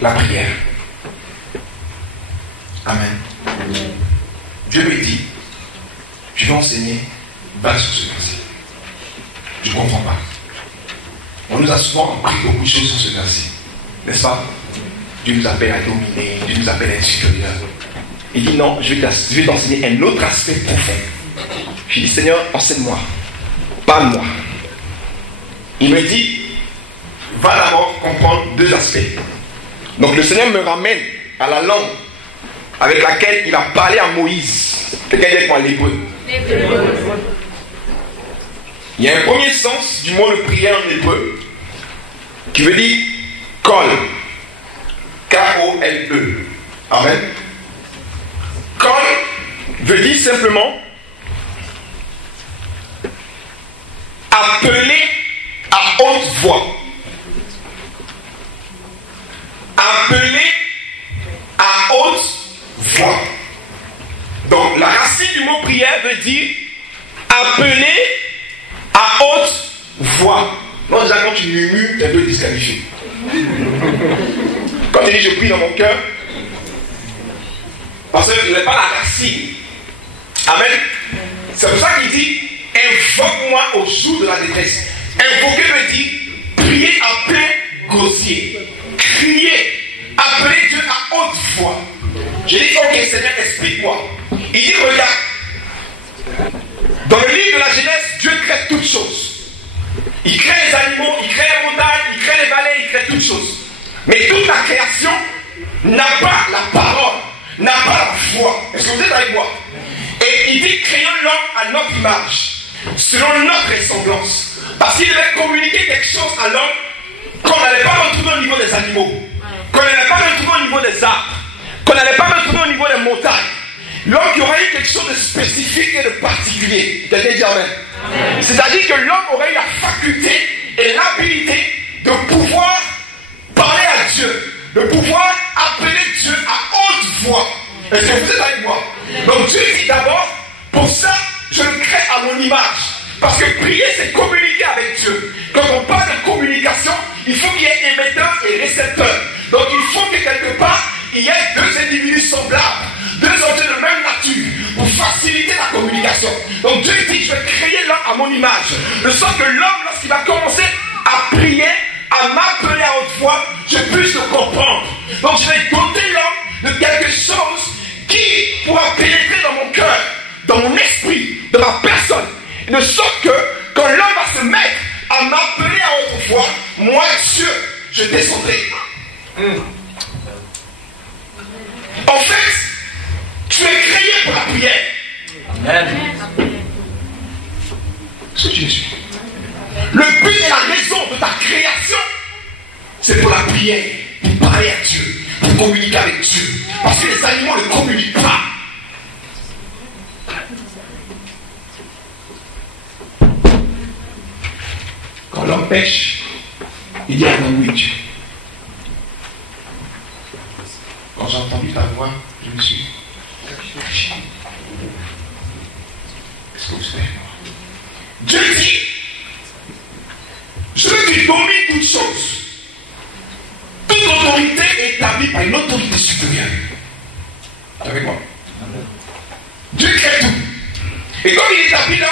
la prière. Amen. Dieu me dit, je vais enseigner, va sur ce verset. Je ne comprends pas. On nous a souvent appris beaucoup de choses sur ce verset. N'est-ce pas? Dieu nous appelle à dominer, Dieu nous appelle à être supérieur. Il dit non, je vais t'enseigner un autre aspect profond. Je dis Seigneur, enseigne-moi, parle-moi. Il me dit, va d'abord comprendre deux aspects. Donc le Seigneur me ramène à la langue avec laquelle il a parlé à Moïse. Quelqu'un dit avec moi l'hébreu. Il y a un premier sens du mot de prière en hébreu qui veut dire kol. K-O-L-E. Amen. Kol veut dire simplement appeler à haute voix. Appeler à haute voix. Donc la racine du mot prière veut dire appeler à haute voix. Non, déjà quand tu murmures, tu es un peu disqualifié. Quand tu dis je prie dans mon cœur, parce qu'il n'est pas la racine. Amen. C'est pour ça qu'il dit invoque-moi au jour de la détresse. Invoquer veut dire prier à plein gosier. Crier, appeler Dieu à haute voix. J'ai dit ok Seigneur, explique-moi. Il dit regarde, dans le livre de la Genèse, Dieu crée toutes choses. Il crée les animaux, il crée les montagnes, il crée les vallées, il crée toutes choses. Mais toute la création n'a pas la parole, n'a pas la voix. Est-ce que vous êtes avec moi? Et il dit créons l'homme à notre image, selon notre ressemblance. Parce qu'il devait communiquer quelque chose à l'homme qu'on n'allait pas retrouver au niveau des animaux, qu'on n'allait pas retrouver au niveau des arbres, qu'on n'allait pas retrouver au niveau des montagnes. L'homme qui aurait eu quelque chose de spécifique et de particulier. Quelqu'un dit amen. C'est-à-dire que l'homme aurait eu la faculté et l'habilité de pouvoir parler à Dieu, de pouvoir appeler Dieu à haute voix. Est-ce que vous êtes avec moi? Donc Dieu dit d'abord, pour ça, je le crée à mon image. Parce que prier, c'est communiquer avec Dieu. Quand on parle de communication, il faut qu'il y ait émetteur et récepteur. Donc il faut que quelque part, il y ait deux individus semblables, deux objets de même nature, pour faciliter la communication. Donc Dieu dit, je vais créer l'homme à mon image. De sorte que l'homme, lorsqu'il va commencer à prier, à m'appeler à haute voix, je puisse le comprendre. Donc je vais doter l'homme de quelque chose qui pourra pénétrer dans mon cœur, dans mon esprit, dans ma personne. De sorte que quand l'homme va se mettre à m'appeler à haute voix, moi Dieu, je descendrai. En fait, tu es créé pour la prière. Amen. Ce que tu suis. Le but et la raison de ta création, c'est pour la prière, pour parler à Dieu, pour communiquer avec Dieu. Parce que les animaux ne communiquent pas. Quand l'homme pêche, il dit à l'homme oui Dieu. Quand j'ai entendu ta voix, je me suis caché. Est-ce que vous savez moi? Dieu dit, je veux que tu domines toutes choses. Toute autorité est établie par une autorité supérieure. Avec moi? Dieu crée tout. Et comme il établit là,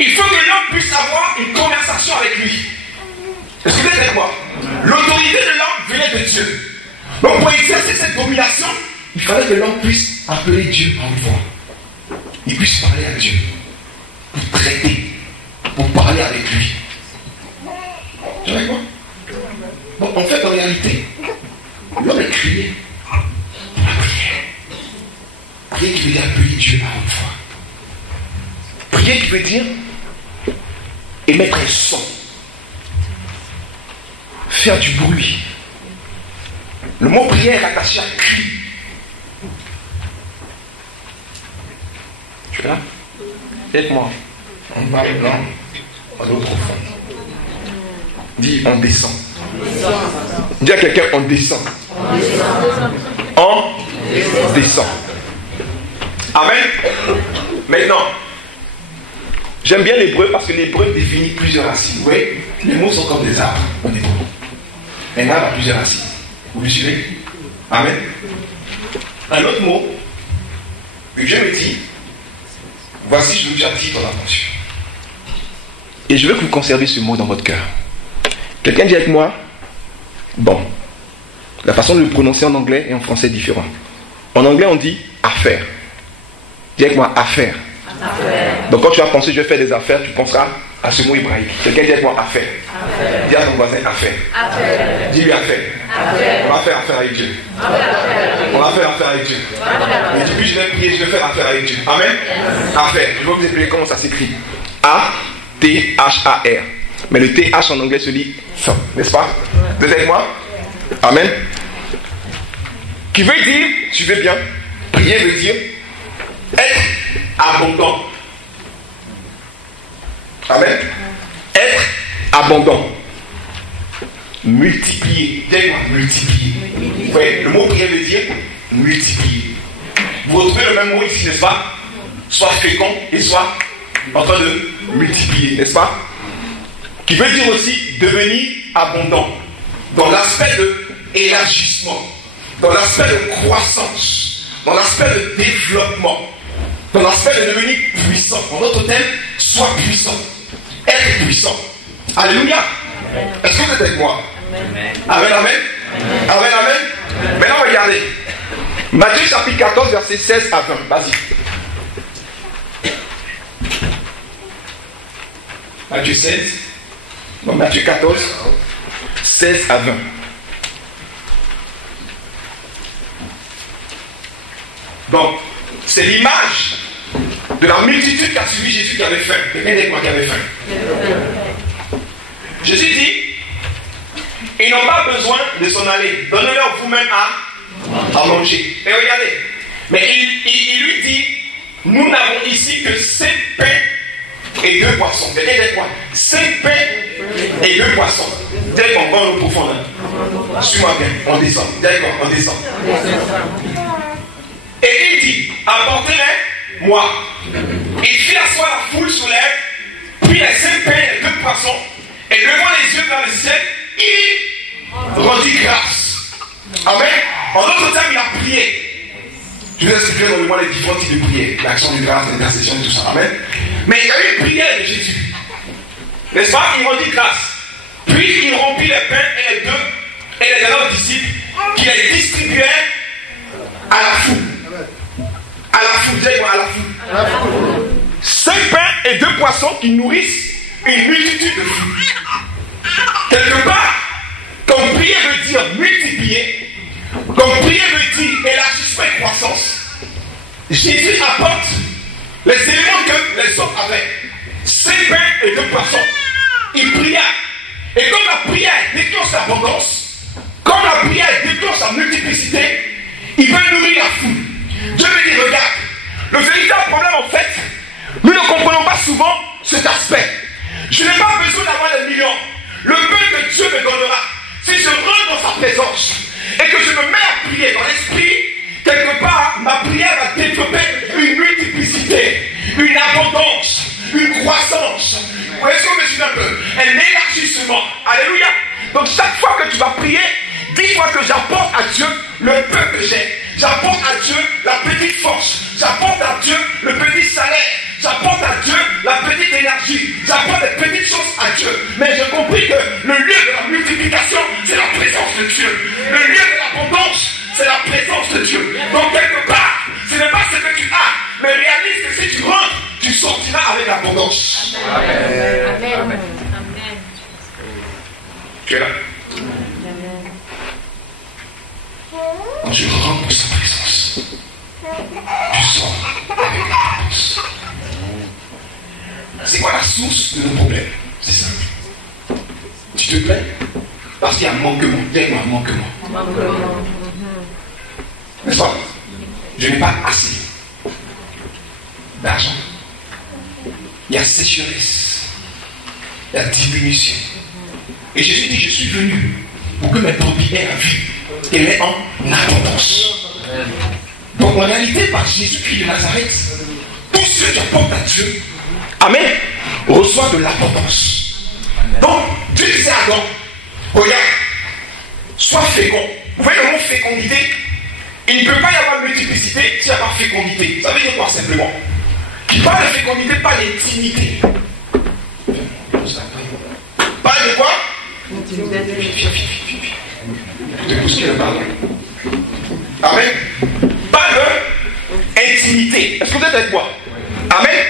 il faut que l'homme puisse avoir une conversation avec lui. Est-ce que vous êtes avec moi? L'autorité de l'homme venait de Dieu. Donc pour exercer cette domination, il fallait que l'homme puisse appeler Dieu à haute voix. Il puisse parler à Dieu. Pour traiter. Pour parler avec lui. Tu es avec moi? Bon, en fait, en réalité, l'homme est créé pour la prière. Prier qui veut dire appeler Dieu à haute voix. Prier qui veut dire émettre un son. Faire du bruit. Le mot prière est attaché à cri. Tu es là? Avec moi. On parle blanc en eau profonde. Dis on descend. Dis à quelqu'un on descend. On descend. Amen. Maintenant, j'aime bien l'hébreu parce que l'hébreu définit plusieurs racines. Oui, les mots sont comme des arbres en hébreu. Un arbre a plusieurs racines. Vous me suivez? Amen. Un autre mot que Dieu me dit, voici, je vous attire ton attention. Et je veux que vous conserviez ce mot dans votre cœur. Quelqu'un dit avec moi, bon. La façon de le prononcer en anglais et en français est différente. En anglais, on dit affaire. Dis avec moi affaire. Donc quand tu vas penser je vais faire des affaires, tu penseras à ce mot hébraïque. Quelqu'un dit avec moi affaire. Dis à ton voisin affaire. Dis-lui affaire. On va faire affaire avec Dieu. On va faire affaire avec Dieu. Et depuis je vais prier, je vais faire affaire avec Dieu. Amen. Affaire. Je vais vous expliquer comment ça s'écrit. A-T-H-A-R. Mais le T-H en anglais se lit ça, n'est-ce pas? Vous êtes avec moi? Amen. Qui veut dire, tu veux bien, prier veut dire être abondant. Amen. Être abondant. Multiplier. Dis-moi, multiplier. Ouais, le mot prier veut dire multiplier. Vous retrouvez le même mot ici, n'est-ce pas? Soit fécond et soit en train de multiplier, n'est-ce pas? Qui veut dire aussi devenir abondant. Dans l'aspect de élargissement, dans l'aspect de croissance, dans l'aspect de développement, dans l'aspect de devenir puissant. En d'autres termes, sois puissant. Être puissant. Alléluia. Est-ce que vous êtes avec moi? Amen, amen. Amen, amen. Maintenant, regardez. Matthieu chapitre 14, verset 16 à 20. Vas-y. Matthieu 16. Non, Matthieu 14, 16 à 20. Donc, c'est l'image de la multitude qui a suivi Jésus qui avait faim. Quelqu'un avec moi qui avait faim. Jésus dit, ils n'ont pas besoin de s'en aller. Donnez-leur vous-même à manger. Et regardez. Mais il lui dit, nous n'avons ici que 5 pains et 2 poissons. Quelqu'un avec moi. 5 pains et 2 poissons. D'accord, on va en profondeur. Suis-moi bien, on descend. D'accord, on descend. Et il dit, apportez-les moi. Il fit asseoir la foule sous l'air, puis les 5 pains et les 2 poissons, et levant les yeux vers le ciel, il rendit grâce. Amen. En d'autres termes, il a prié. Je vais expliquer dans le mois les différents types de prières, l'action de grâce, l'intercession et tout ça. Amen. Mais il y a eu une prière de Jésus. N'est-ce pas? Il rendit grâce. Puis il rompit les pains et les 2 et les donna aux disciples, qui les distribuaient à la foule. À la foule, dis-moi, à la foule. 5 pains et 2 poissons qui nourrissent une multitude de foules. Quelque part, comme prier veut dire multiplier, comme prier veut dire élargissement et croissance, Jésus apporte les éléments que les autres avaient. 5 pains et 2 poissons. Il pria. Et comme la prière déclenche l'abondance, comme la prière déclenche la multiplicité, il veut nourrir la foule. Dieu me dit, regarde, le véritable problème en fait, nous ne comprenons pas souvent cet aspect. Je n'ai pas besoin d'avoir des millions. Le peu que Dieu me donnera, si je rentre dans sa présence et que je me mets à prier dans l'esprit, quelque part, ma prière va développer une multiplicité, une abondance, une croissance. Est-ce qu'on me suit un peu? Un élargissement. Alléluia. Donc chaque fois que tu vas prier, dis-toi que j'apporte à Dieu le peu que j'ai. J'apporte à Dieu la petite force. J'apporte à Dieu le petit salaire. J'apporte à Dieu la petite énergie. J'apporte des petites choses à Dieu. Mais j'ai compris que le lieu de la multiplication, c'est la présence de Dieu. Le lieu de l'abondance, c'est la présence de Dieu. Donc quelque part, ce n'est pas ce que tu as, mais réalise que si tu rentres, tu sortiras avec l'abondance. Amen. Amen. Amen. Tu es là? Quand je rentre dans sa présence, tu sors avec l'abondance. C'est quoi la source de nos problèmes? C'est simple. Tu te plains parce qu'il y a un manquement. Dis-moi, manquement. N'est-ce pas? Je n'ai pas assez d'argent. Il y a sécheresse. Il y a diminution. Et Jésus dit, je suis venu pour que mes brebis aient la vie. Elle est en abondance. Donc en réalité, par Jésus-Christ de Nazareth, tous ceux qui apportent à Dieu, amen, reçoivent de l'abondance. Donc Dieu disait à Adam, regarde, sois fécond, Vous voyez le mot fécondité? Il ne peut pas y avoir multiplicité s'il n'y a pas fécondité. Ça veut dire quoi simplement? Qui parle de fécondité, pas d'intimité. Parle de quoi? De bousculer le pardon. Amen. Pas de intimité. Est-ce que vous êtes avec moi? Amen.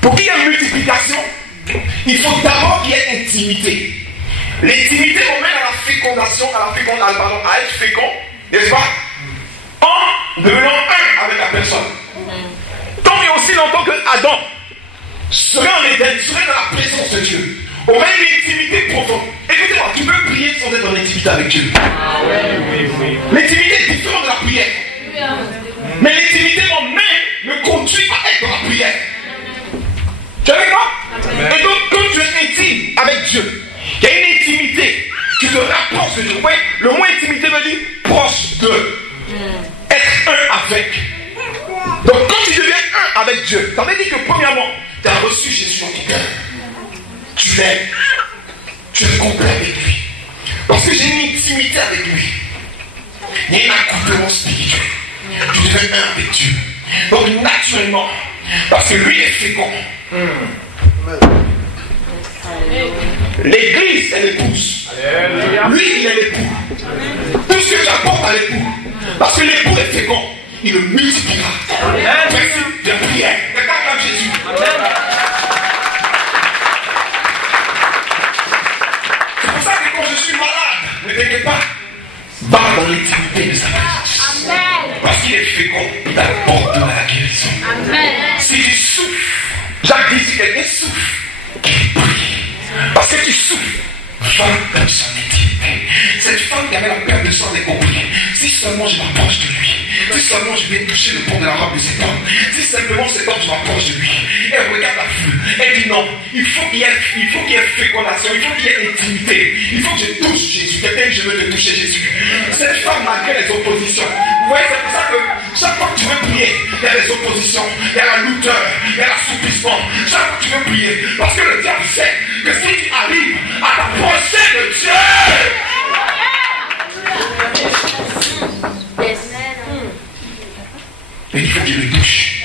Pour qu'il y ait multiplication, il faut d'abord qu'il y ait intimité. L'intimité nous mène à la fécondation, à être fécond, n'est-ce pas? En devenant un avec la personne. Tant et aussi longtemps que Adam serait en Éden, serait dans la présence de Dieu, aurait une intimité profonde. Écoutez-moi, tu peux prier sans être en intimité avec Dieu. L'intimité est différente de la prière. Mais l'intimité en me conduit à être dans la prière. Tu es avec moi? Et donc, quand tu es intime avec Dieu, il y a une intimité qui te rapproche de Dieu. Ouais, le mot intimité veut dire proche de. Être un avec. Donc, quand tu deviens un avec Dieu, ça veut dire que premièrement, tu as reçu Jésus dans ton cœur. Tu l'aimes. Tu es complet avec lui. Parce que j'ai une intimité avec lui. Il y a un accouplement spirituel. Tu deviens un avec Dieu. Donc, naturellement, parce que lui est fécond. L'église est l'épouse. Lui, il est l'époux. Tout ce que tu apportes à l'époux, parce que l'époux est fécond, il le multipliera. Principe de prière. Quelqu'un comme Jésus. C'est pour ça que quand je suis malade, ne t'inquiète pas, va dans l'intimité de sa présence. Parce qu'il est fécond, il t'apporte de la guérison. Si tu souffres, Jacques dit, si quelqu'un souffre, qu'il prie. Parce que tu souffres, va dans son intimité. Cette femme qui avait la perte de sang est compris. Si seulement je m'approche de lui, si seulement je viens toucher le pont de la robe de cet homme, si simplement cet homme je m'approche de lui, elle regarde la foule, elle dit non, il faut qu'il y ait fécondation, il faut qu'il y ait intimité, il faut que je touche Jésus, quelqu'un dit je veux te toucher Jésus. Cette femme malgré les oppositions, vous voyez, c'est pour ça que chaque fois que tu veux prier, il y a les oppositions, il y a la lourdeur, il y a l'assouplissement, chaque fois que tu veux prier, parce que le diable sait que si tu arrives à t'approcher de Dieu, mais il faut qu'il le touche.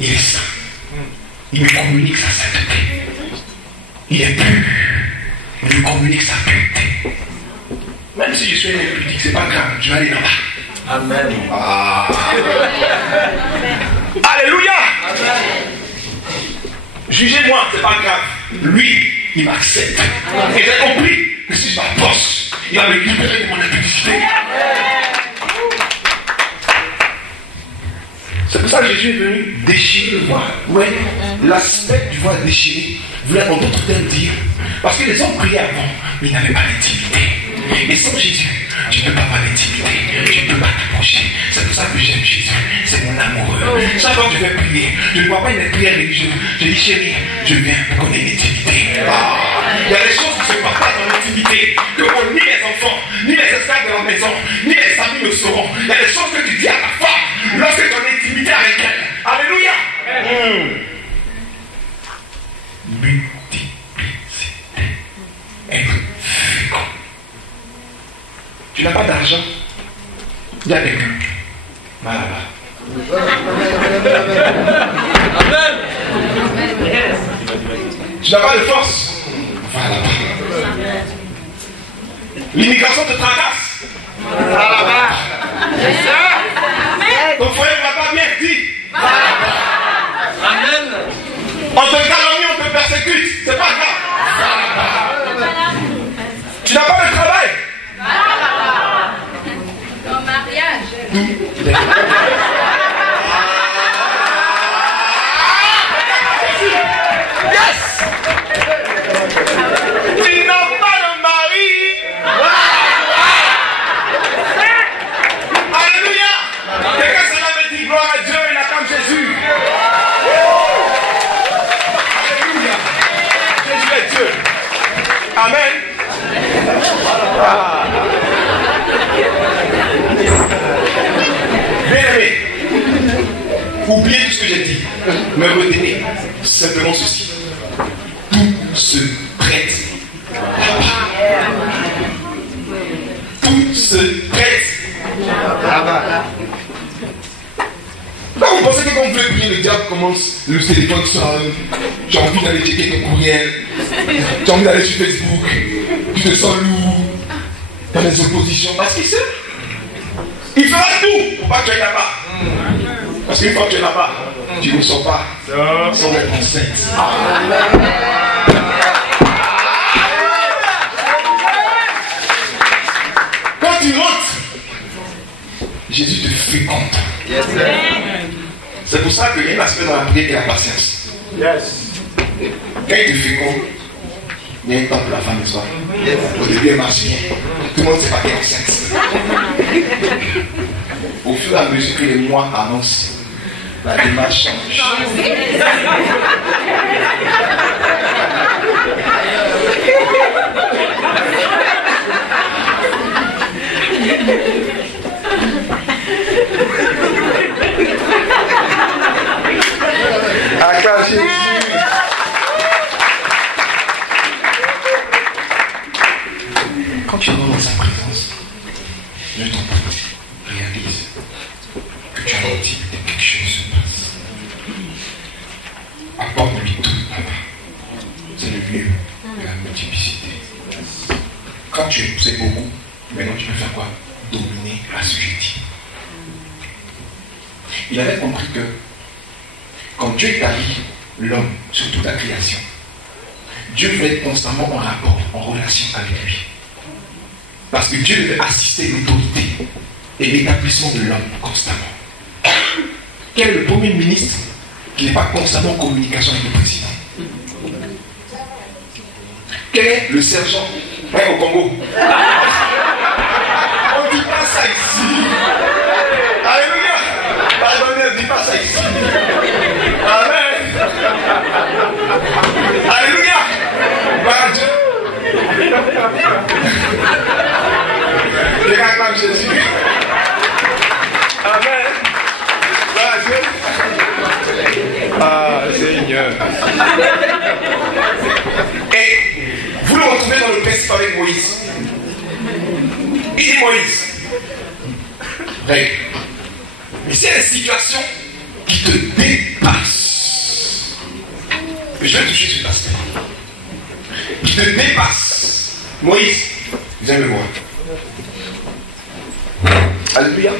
Il est saint. Il me communique sa sainteté. Il est pur. Il me communique sa pureté. Même si je suis un impudique, c'est pas grave. Je vais aller là-bas. Amen. Ah. Alléluia. Amen. Jugez-moi, c'est pas grave. Lui, il m'accepte. Et j'ai compris que si je m'approche, il va me libérer de mon impudicité. C'est pour ça que Jésus est venu déchirer le voile. Ouais, l'aspect du voile déchiré voulait en d'autres termes dire, parce que les hommes priaient avant, mais ils n'avaient pas d'intimité. Et sans Jésus, tu ne peux pas avoir d'intimité, tu ne peux pas t'approcher. C'est pour ça que j'aime Jésus, c'est mon amoureux. Chaque fois que je vais prier, je ne vois pas une prière religieuse. Je dis chérie, je viens qu'on ait une intimité. Ah, il y a des choses qui se partagent dans l'intimité, que ni les enfants, ni les esclaves de la maison, ni les amis ne sauront. Il y a des choses que tu dis à ta femme lorsque tu as une intimité avec elle. Alléluia. Multiplicité. Être fécond. Tu n'as pas d'argent, il y a quelqu'un. Voilà. Tu n'as pas de force, voilà. L'immigration te tracasse, voilà. Ton foyer ne va pas bien, dis. Amen. On te calomnie, on te persécute, c'est pas grave. Tu n'as pas de travail. Ton mariage. Yes. Tu n'as pas de mari. Alléluia. Quelqu'un se lève et dit gloire à Dieu, il acclame Jésus. Alléluia. Jésus est Dieu. Amen. Bien-aimé, oubliez tout ce que j'ai dit, mais retenez simplement ceci. Tout se prête là-bas. se traite. Là, vous pensez que quand vous voulez prier, le diable commence, le téléphone sonne, tu as envie d'aller checker ton courriel, tu as envie d'aller sur Facebook, tu te sens lourd, dans les oppositions, parce qu'il sait. Il fera tout pour pas que tu ailles là-bas. Parce qu'une fois que tu es là-bas, tu ne sors pas sans être enceinte. Quand tu rentres, Jésus te féconde. Yes, c'est pour ça qu'il y a un aspect dans la prière qui est la patience. Yes. Quand il te féconde, il y a un temps pour la femme de soi. Yes. Au début, elle marche bien. Tout le monde ne sait pas qu'elle est enceinte. Au fur et à mesure que les mois avancent, la démarche change. Quand tu rentres dans sa présence, ne t'en réalise que tu as envie que quelque chose se passe. Apporte-lui tout là-bas. C'est le lieu de la multiplicité. Quand tu sais beaucoup, maintenant tu peux faire quoi? Dominer, assujettir. Il avait compris que quand Dieu établit l'homme sur toute la création, Dieu veut être constamment en rapport, en relation avec lui. Parce que Dieu veut assister l'autorité et l'établissement de l'homme constamment. Quel est le premier ministre qui n'est pas constamment en communication avec le président? Quel est le sergent au Congo? On ne dit pas ça ici. Alléluia. Pardonnez, on ne dit pas ça ici. Amen. Alléluia. Gloire à Dieu. Regarde Jésus. Amen. Gloire à Dieu. Ah, Seigneur. Et vous le retrouvez dans le principe avec Moïse. Il dit Moïse, règle. Mais c'est une situation qui te dépasse. Je vais toucher sur l'aspect. Qui te dépasse. Moïse, viens me voir. Alléluia.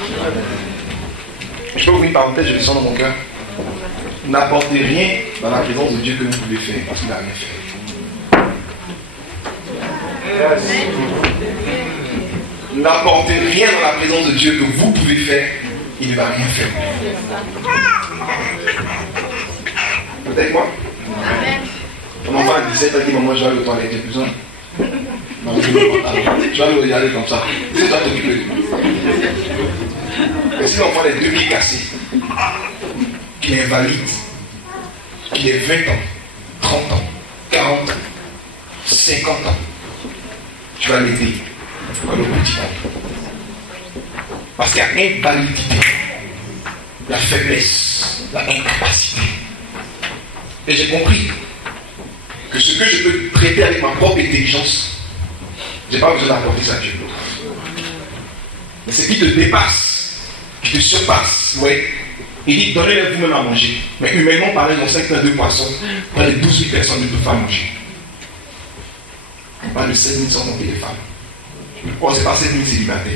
Je peux ouvrir une parenthèse, je le sens dans mon cœur. N'apportez rien dans la présence de Dieu que vous pouvez faire, parce qu'il n'a rien fait. Yes. N'apportez rien dans la présence de Dieu que vous pouvez faire, il ne va rien faire. Peut-être moi? Mon enfant à 17 ans dit, maman, je vais aller aux toilettes, j'ai besoin. Non, je vais y aller comme ça. C'est toi t'occuper de lui. Et si l'enfant a les deux pieds cassés, qu'il est invalide, qu'il ait 20 ans, 30 ans, 40 ans, 50 ans, tu vas l'aider comme le petit homme. Parce qu'il y a invalidité, la faiblesse, la incapacité. Et j'ai compris que ce que je peux traiter avec ma propre intelligence, je n'ai pas besoin d'apporter ça à Dieu. Mais ce qui te dépasse, qui te surpasse, ouais. Il dit donnez-les vous-même à manger. Mais humainement parlant, dans 5 2 poissons, dans les 12 000 personnes ne peuvent pas manger. On parle de 7 000 sans compter les femmes. Oh, c'est pas 7 000 célibataires.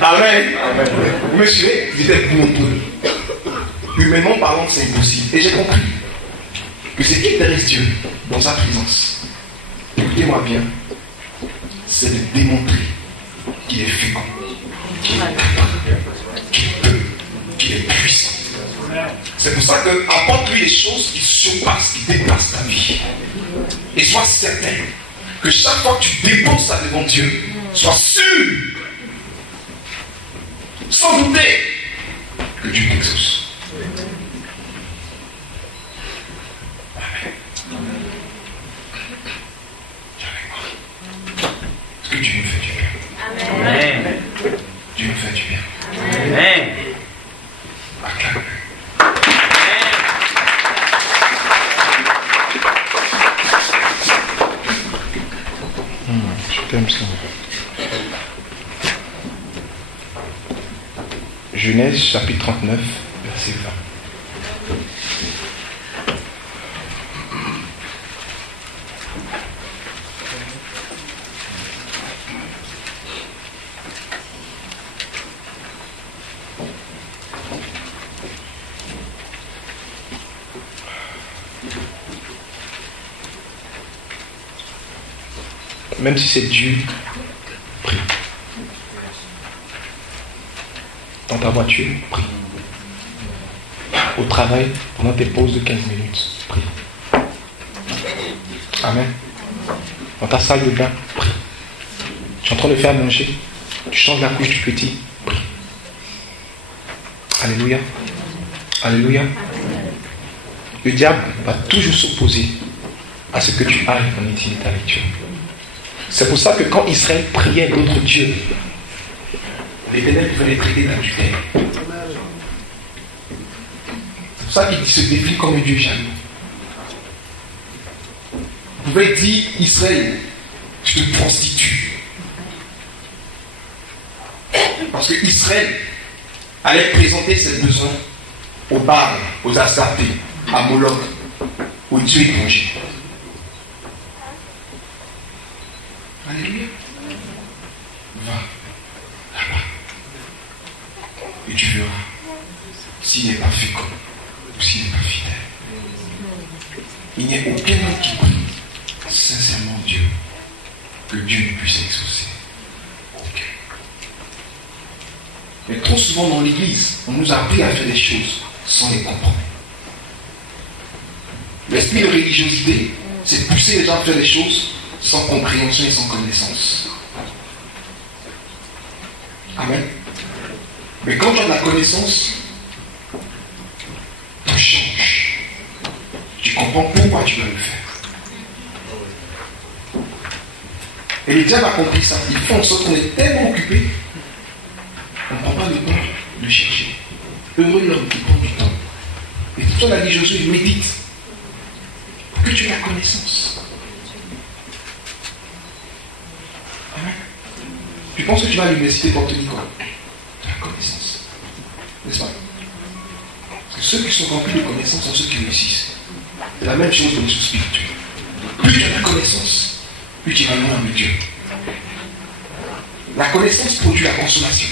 Amen. Amen. Vous me suivez? J'étais monotone. Humainement parlant, c'est impossible. Et j'ai compris que ce qui intéresse Dieu dans sa présence, écoutez-moi bien, c'est de démontrer qu'il est fécond, qu'il est capable, qu'il peut, qu'il est puissant. C'est pour ça que apporte-lui des choses qui surpassent, qui dépassent ta vie. Et sois certain que chaque fois que tu déposes ça devant Dieu, sois sûr, sans douter, que Dieu t'exauce. Amen. Dieu avec moi. Est-ce que Dieu nous fait du bien? Amen. Dieu nous fait du bien. Amen. Acclame. Je t'aime ça. Genèse chapitre 39, verset 20. Même si c'est Dieu, prie. Dans ta voiture, prie. Au travail, pendant tes pauses de 15 minutes, prie. Amen. Dans ta salle de bain, prie. Tu es en train de faire manger, tu changes la couche du petit, prie. Alléluia. Alléluia. Le diable va toujours s'opposer à ce que tu ailles en intimité avec Dieu. C'est pour ça que quand Israël priait d'autres dieux, l'Éternel pouvait les traiter d'adultère. C'est pour ça qu'il se définit comme un Dieu jaloux. Vous pouvez dire, Israël, je te prostitue. Parce que Israël allait présenter ses besoins aux Baal, aux Astartés, à Moloch, aux dieux étrangers. Alléluia. Va là-bas. Et tu verras s'il n'est pas fécond ou s'il n'est pas fidèle. Il n'y a aucun homme qui prie sincèrement Dieu que Dieu ne puisse exaucer. Aucun. Mais trop souvent dans l'église, on nous a appris à faire des choses sans les comprendre. L'esprit de religiosité, c'est de pousser les gens à faire des choses sans compréhension et sans connaissance. Amen. Mais quand tu as de la connaissance, tout change. Tu comprends pourquoi tu dois le faire. Et les diables a compris ça. Ils font en sorte qu'on est tellement occupé, on ne prend pas le temps de chercher. Heureux l'homme qui prend du temps. Et tout ça, l'a dit Josué, médite. Pour que tu aies la connaissance. Amen. Tu penses que tu vas à l'université pour obtenir quoi? De la connaissance. N'est-ce pas? Parce que ceux qui sont remplis de connaissances sont ceux qui réussissent. C'est la même chose dans les choses spirituelles. Plus tu as la connaissance, plus tu vas loin avec Dieu. La connaissance produit la consommation.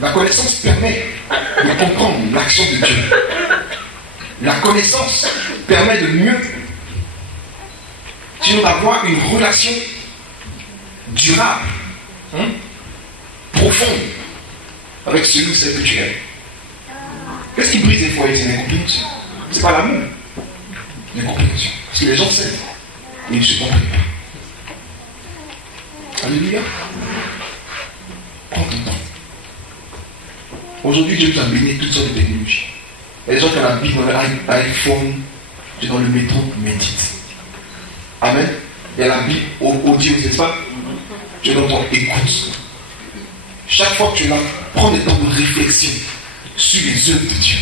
La connaissance permet de comprendre l'action de Dieu. La connaissance permet de mieux d'avoir une relation durable, profonde, avec celui ou celle que tu aimes. Qu'est-ce qui brise les foyers? C'est l'incompréhension. C'est pas l'amour. L'incompréhension. Parce que les gens s'aiment, mais ils ne se comprennent pas. Alléluia. Prends ton temps. Aujourd'hui, Dieu nous a béni toutes sortes de technologies. Il y a des gens qui ont la Bible dans l'iPhone, dans le métro, médite. Amen. Il y a la Bible audio, c'est pas? Tu l'entends, écoute. Chaque fois que tu l'as, prends des temps de réflexion sur les œuvres de Dieu.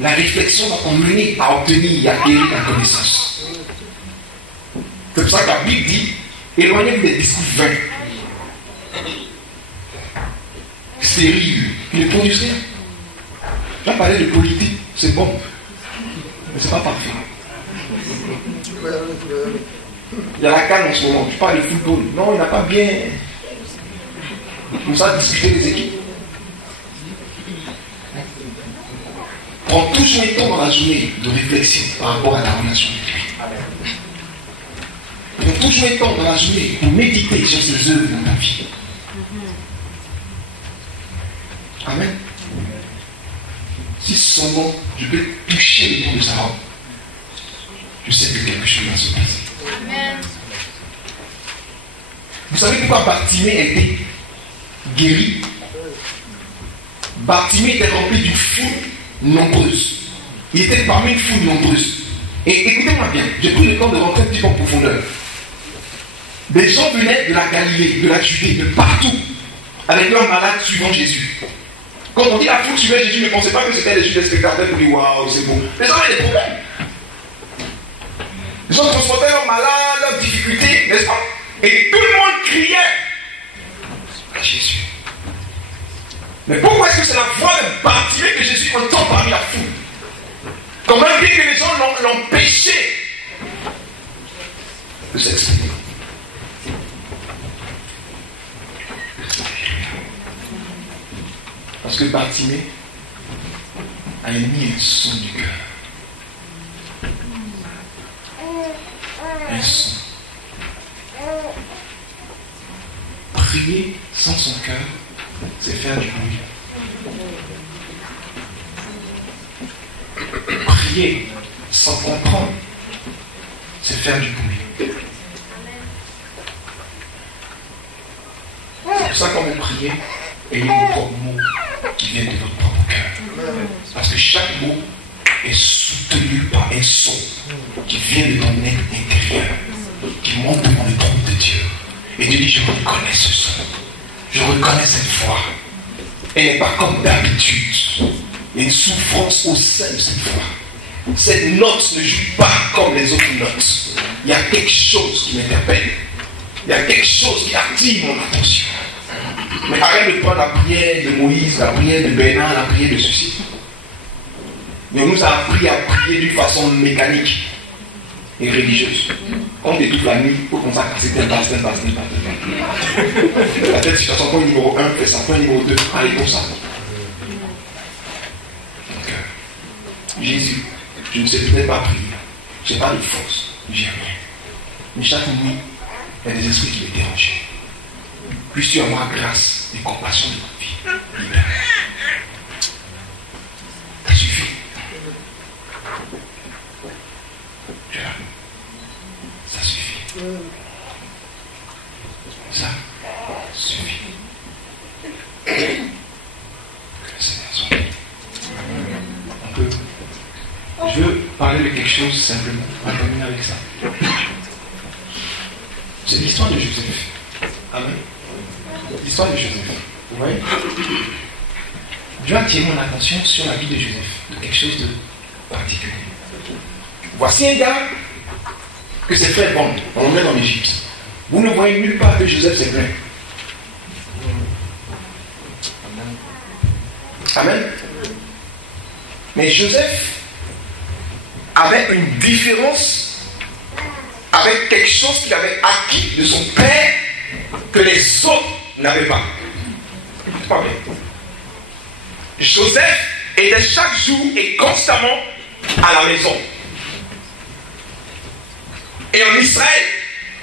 La réflexion va t'emmener à obtenir et à acquérir la connaissance. C'est pour ça que la Bible dit, éloignez-vous des discours vains, stériles, qui ne produisent rien. Tu as parlé de politique, c'est bon, mais c'est pas parfait. Il y a la calme en ce moment, tu parles de football. Non, il n'a pas bien. Comme ça, discuter des équipes. Prends toujours un temps dans la journée de réflexion par rapport à ta relation avec lui. Prends toujours un temps dans la journée pour méditer sur ses œuvres dans ta vie. Amen. Si seulement je peux toucher le bout de sa robe, je sais que quelque chose va se passer. Amen. Vous savez pourquoi Bartimée a été guéri? Bartimée était rempli d'une foule nombreuse. Il était parmi une foule nombreuse. Et écoutez-moi bien, j'ai pris le temps de rentrer un petit peu en profondeur. Des gens venaient de la Galilée, de la Judée, de partout, avec leurs malades suivant Jésus. Quand on dit la foule suivait Jésus, ne pensez pas que c'était des spectateurs pour dire waouh, c'est bon. Les gens avaient des problèmes. Les gens transportaient leurs malades, leurs difficultés, n'est-ce pas? Et tout le monde criait à Jésus. Mais pourquoi est-ce que c'est la voix de Bartimée que Jésus entend parmi la foule? Comment dire que les gens l'empêché de s'exprimer? Parce que Bartimée a émis un son du cœur. Un son. Prier sans son cœur, c'est faire du bruit. Prier sans comprendre, c'est faire du bruit. C'est pour ça qu'on veut prier et il y a des propres mots qui viennent de votre propre cœur. Parce que chaque mot est soutenu par un son qui vient de ton être intérieur, qui monte devant le trône de Dieu. Et Dieu dit, je reconnais ce son. Je reconnais cette voix. Elle n'est pas comme d'habitude. Il y a une souffrance au sein de cette voix. Cette note ne joue pas comme les autres notes. Il y a quelque chose qui m'interpelle. Il y a quelque chose qui attire mon attention. Mais arrête de prendre la prière de Moïse, la prière de Bernard, la prière de ceci. Mais on nous a appris à prier d'une façon mécanique et religieuse. On est toute la nuit pour qu'on s'accorde, c'est un pas. La tête situation, point numéro 1, fais ça, point numéro 2, allez pour ça. Donc, Jésus, je ne sais peut-être pas prier, je n'ai pas de force, j'ai rien. Mais chaque nuit, il y a des esprits qui me dérangent. Puisses-tu avoir grâce et compassion de ma vie. Libère. Ça suffit. Ça suffit. Ça suffit. Que le Seigneur soit. On peut. Je veux parler de quelque chose simplement. On va terminer avec ça. C'est l'histoire de Joseph. Amen. L'histoire de Joseph. Vous voyez? Dieu a attiré mon attention sur la vie de Joseph, de quelque chose de particulier. Voici un gars que ses frères vendent. On l'emmène en Égypte. Vous ne voyez nulle part que Joseph s'est plaint. Amen. Mais Joseph avait une différence avec quelque chose qu'il avait acquis de son père que les autres n'avaient pas. C'est pas vrai. Joseph était chaque jour et constamment à la maison. Et en Israël,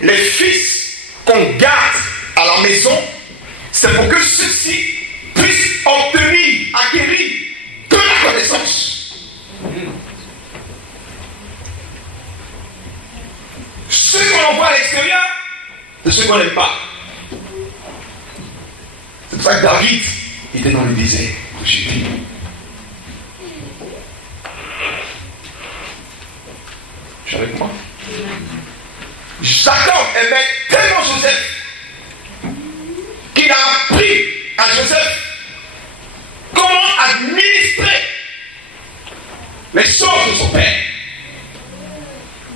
les fils qu'on garde à la maison, c'est pour que ceux-ci puissent obtenir, acquérir de la connaissance. Ceux qu'on envoie à l'extérieur, c'est ceux qu'on n'aime pas. C'est pour ça que David était dans le désert de Judée. Tu es avec moi? Jacob aimait tellement Joseph qu'il a appris à Joseph comment administrer les choses de son père.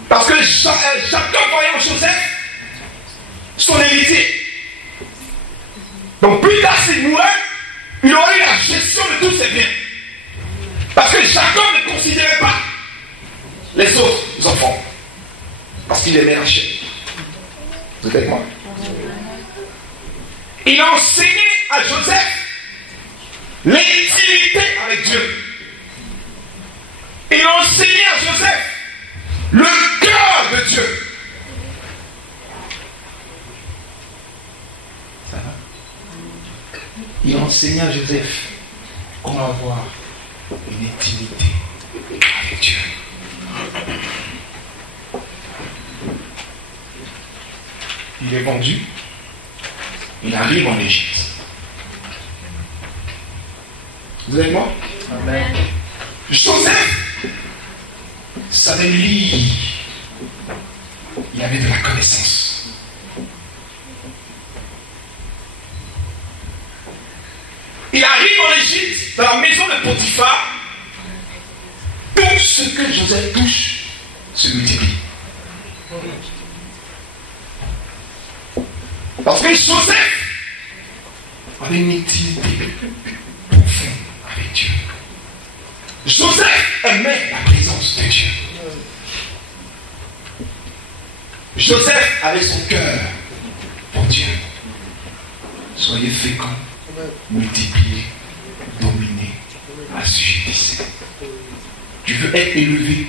Parce que Jacob voyait en Joseph son héritier. Donc plus tard s'il mourait, il aurait eu la gestion de tous ses biens. Parce que Jacob ne considérait pas les autres enfants. Parce qu'il aimait Rachel. Vous êtes avec moi? Il a enseigné à Joseph l'intimité avec Dieu. Il a enseigné à Joseph le cœur de Dieu. Ça va? Il a enseigné à Joseph comment avoir une intimité avec Dieu. Il est vendu. Il arrive en Égypte. Vous êtes moi? Amen. Joseph savait lire. Il avait de la connaissance. Il arrive en Égypte, dans la maison de Potiphar. Tout ce que Joseph touche se multiplie. Parce que Joseph avait une intimité profonde avec Dieu. Joseph aimait la présence de Dieu. Joseph avait son cœur pour Dieu. Soyez féconds, multipliez, dominez, assujettissez. Tu veux être élevé,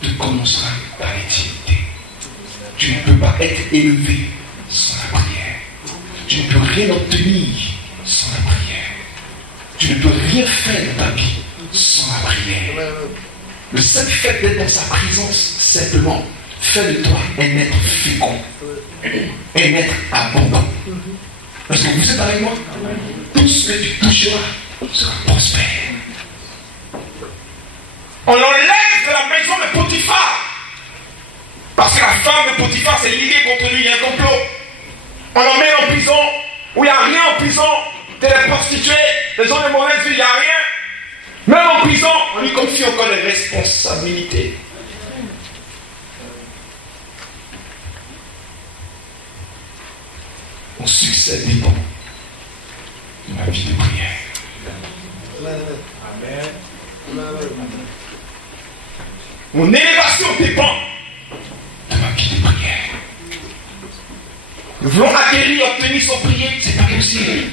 tu commenceras par l'intimité. Tu ne peux pas être élevé sans la prière. Tu ne peux rien obtenir sans la prière. Tu ne peux rien faire dans ta vie sans la prière. Le seul fait d'être dans sa présence, simplement, fait de toi un être fécond, un être abondant. Parce que vous êtes avec moi, tout ce que tu toucheras sera prospère. On l'enlève de la maison de Potiphar. Parce que la femme de Potiphar s'est liée contre lui, il y a un complot. On l'emmène en prison, où il n'y a rien en prison, des prostituées, des gens de mauvaise vie, il n'y a rien. Même en prison, on lui confie encore les responsabilités. Mon succès dépend de ma vie de prière. Amen. Mon élévation dépend de ma vie de prière. Nous voulons acquérir, obtenir sans prier, c'est pas possible.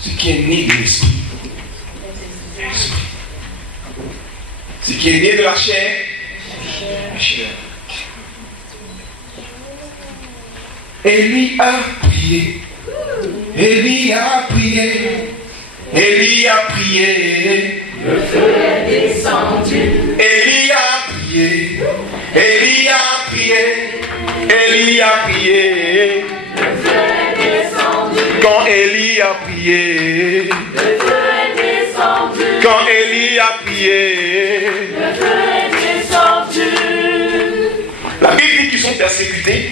Ce qui est né de l'esprit. Ce qui est né de la chair. La chair. Élie a prié. Élie a prié. Élie a prié. Le feu est descendu. Élie a prié. Élie a prié. Élie a prié. Le feu est descendu. Quand Élie a prié. Le feu est descendu. Quand Élie a prié. Le feu est descendu. La Bible dit qu'ils sont persécutés.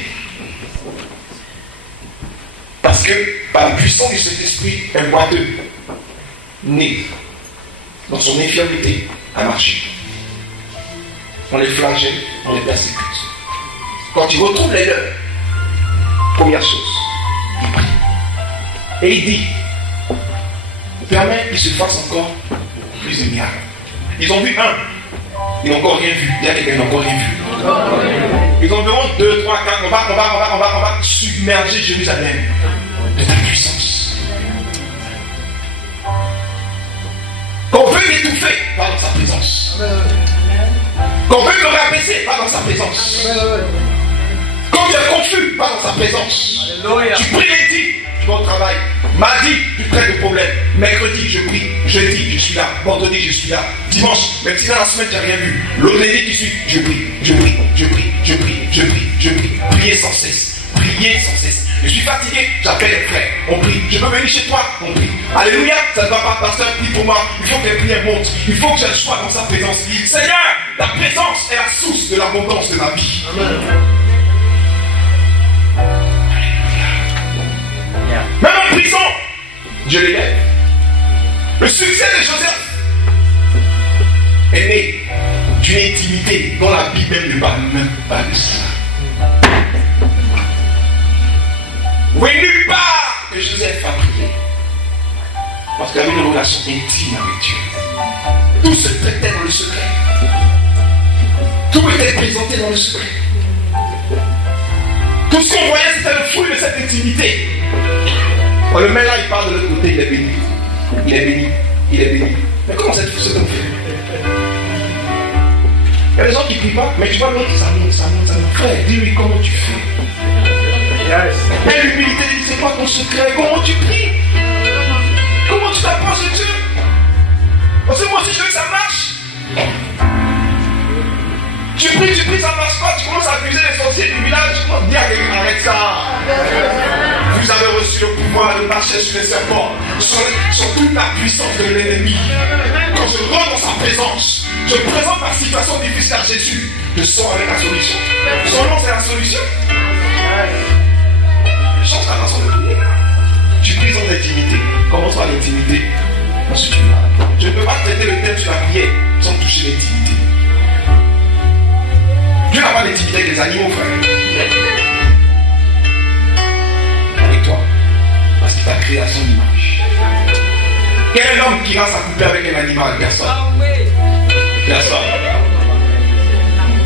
Parce que par la puissance de cet esprit, un boiteux né dans son infirmité a marché. On les flagelle, on les persécute. Quand il retrouve les leurs, première chose, il prie. Et il dit, permet qu'il se fasse encore plus de miracles. Ils ont vu un, ils n'ont encore rien vu. Il y a quelqu'un qui n'a encore rien vu. Ils en verront 2, 3, 4, on va submerger Jérusalem de ta puissance. Qu'on veut l'étouffer, va dans sa présence. Qu'on veut le rabaisser, va dans sa présence. Quand tu es confus, va dans sa présence. Alléluia. Tu pries lundi, tu vas au travail. Mardi, tu traites de problème. Mercredi, je prie. Jeudi, je suis là. Vendredi, je suis là. Dimanche, même si dans la semaine, tu n'as rien vu. L'autre lundi qui suit, je prie. Priez sans cesse. Priez sans cesse. Je suis fatigué, j'appelle les frères. On prie. Je peux venir chez toi, on prie. Alléluia, ça ne va pas, pasteur, prie pour moi. Il faut que les prières montent. Il faut que je sois dans sa présence. Seigneur, la présence est la source de l'abondance de ma vie. Amen. Même en prison, Dieu l'élève. Le succès de Joseph est né d'une intimité dont la Bible même ne parle même pas de ça. Oui, nulle part que Joseph a prié. Parce qu'il avait une relation intime avec Dieu. Tout se traitait dans le secret. Tout était présenté dans le secret. Tout ce qu'on voyait, c'était le fruit de cette intimité. On le met là, il parle de l'autre côté, il est béni. Il est béni. Il est béni. Mais comment cette chose qu'on fait? Il y a des gens qui ne prient pas, mais tu vois l'autre qui s'amène. Frère, dis-lui comment tu fais. Yes. Et l'humilité, c'est quoi ton secret? Comment tu pries? Comment tu t'approches de Dieu? Parce que moi aussi je veux que ça marche. Tu pries, ça ne marche pas. Tu commences à accuser les sorciers du village. Tu commences à dire à quelqu'un, arrête ça. Vous avez reçu le pouvoir de marcher sur les serpents, sur toute la puissance de l'ennemi. Quand je rentre dans sa présence, je présente ma situation difficile à Jésus. Je sors avec la solution. Son nom, c'est la solution. Change ta façon de prier. Tu pries sans intimité. Commence par l'intimité. Ensuite, tu vas. Je ne peux pas traiter le thème sur la prière sans les animaux, frère. Avec toi. Parce qu'il t'a créé à son image. Quel est l'homme qui ira s'accoupler avec un animal? Personne. Personne.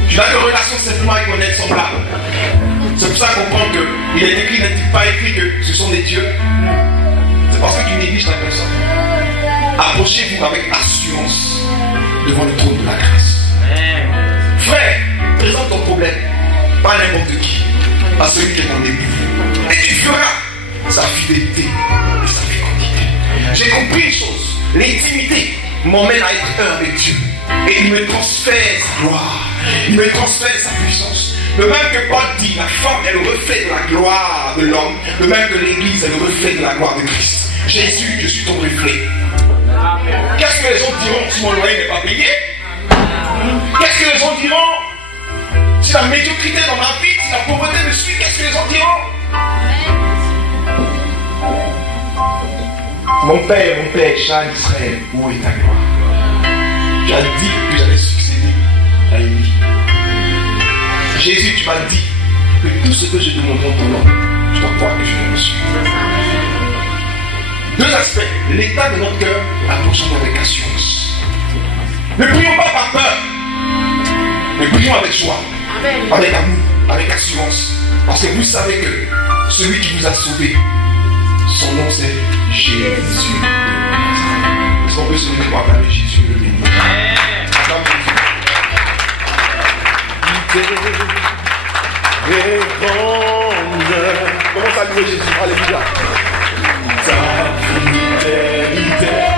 Tu n'as de relation simplement avec mon être semblable. C'est pour ça qu'on comprend qu'il est écrit, n'est-il pas écrit que ce sont des dieux? C'est parce que tu négliges la personne. Approchez-vous avec assurance devant le trône de la grâce. Frère, présente ton problème, pas n'importe qui, à celui qui est ton époux. Et tu feras sa fidélité et sa fécondité. J'ai compris une chose, l'intimité m'emmène à être un avec Dieu. Et il me transfère sa gloire, il me transfère sa puissance. De même que Paul dit, la femme est le reflet de la gloire de l'homme, de même que l'église est le reflet de la gloire de Christ. Jésus, je suis ton reflet. Qu'est-ce que les autres diront si mon loyer n'est pas payé? Qu'est-ce que les autres diront si la médiocrité dans ma vie, si la pauvreté me suit? Qu'est-ce que les autres diront? Mon Père, Charles d'Israël, où est ta gloire? Tu as dit que j'allais succéder à Élie. Jésus, tu m'as dit que tout ce que je demande en ton nom, je dois croire que je l'ai reçu. Deux aspects, l'état de notre cœur, approchons avec assurance. Ne prions pas par peur, mais prions avec joie, avec amour, avec assurance. Parce que vous savez que celui qui vous a sauvé, son nom c'est Jésus. Est-ce qu'on peut se lever pour acclamer Jésus le béni? Comment ça louer Jésus? Alléluia.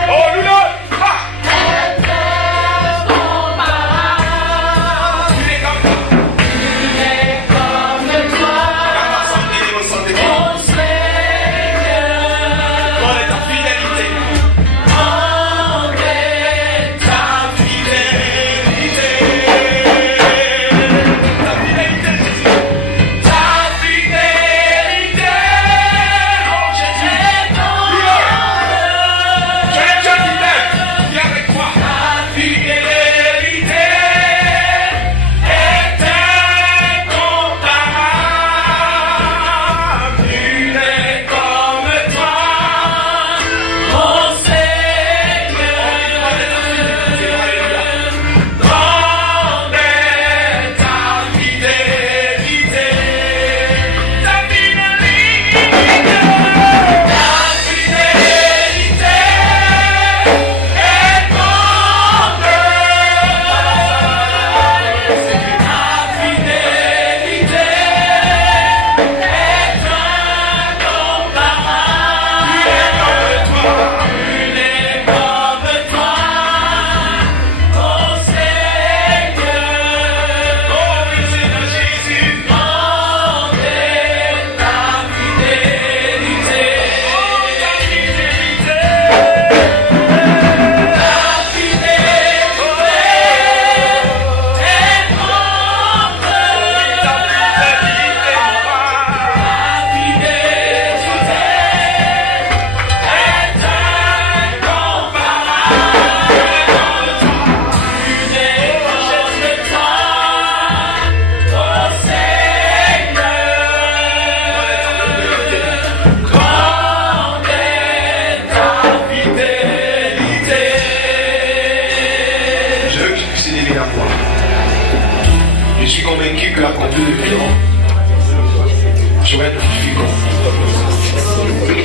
Oh, nous là!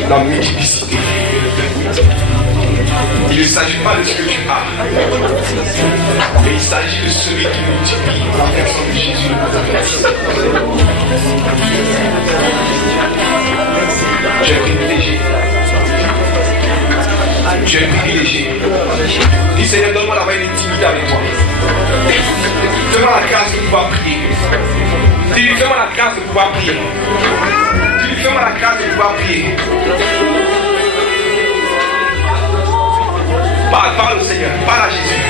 La multiplicité. Il ne s'agit pas de ce que tu as, mais il s'agit de celui qui multiplie la personne de Jésus le Christ. Tu es privilégié. Tu es privilégié. Dis Seigneur, donne-moi d'avoir une intimité avec toi. Fais-moi la grâce de pouvoir prier. Dis-lui, fais-moi la grâce de pouvoir prier. Dis-lui, fais-moi la grâce de pouvoir prier. Parle au Seigneur, parle à Jésus.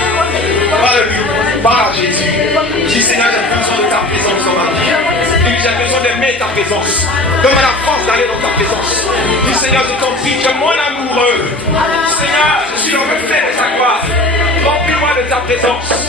Parle à Jésus. Dis Seigneur, j'ai besoin de ta présence dans ma vie. Dis j'ai besoin d'aimer ta présence. Donne-moi la force d'aller dans ta présence. Dis Seigneur, je t'en prie, tu es mon amoureux. Seigneur, je suis le reflet de ta gloire. Remplis-moi de ta présence.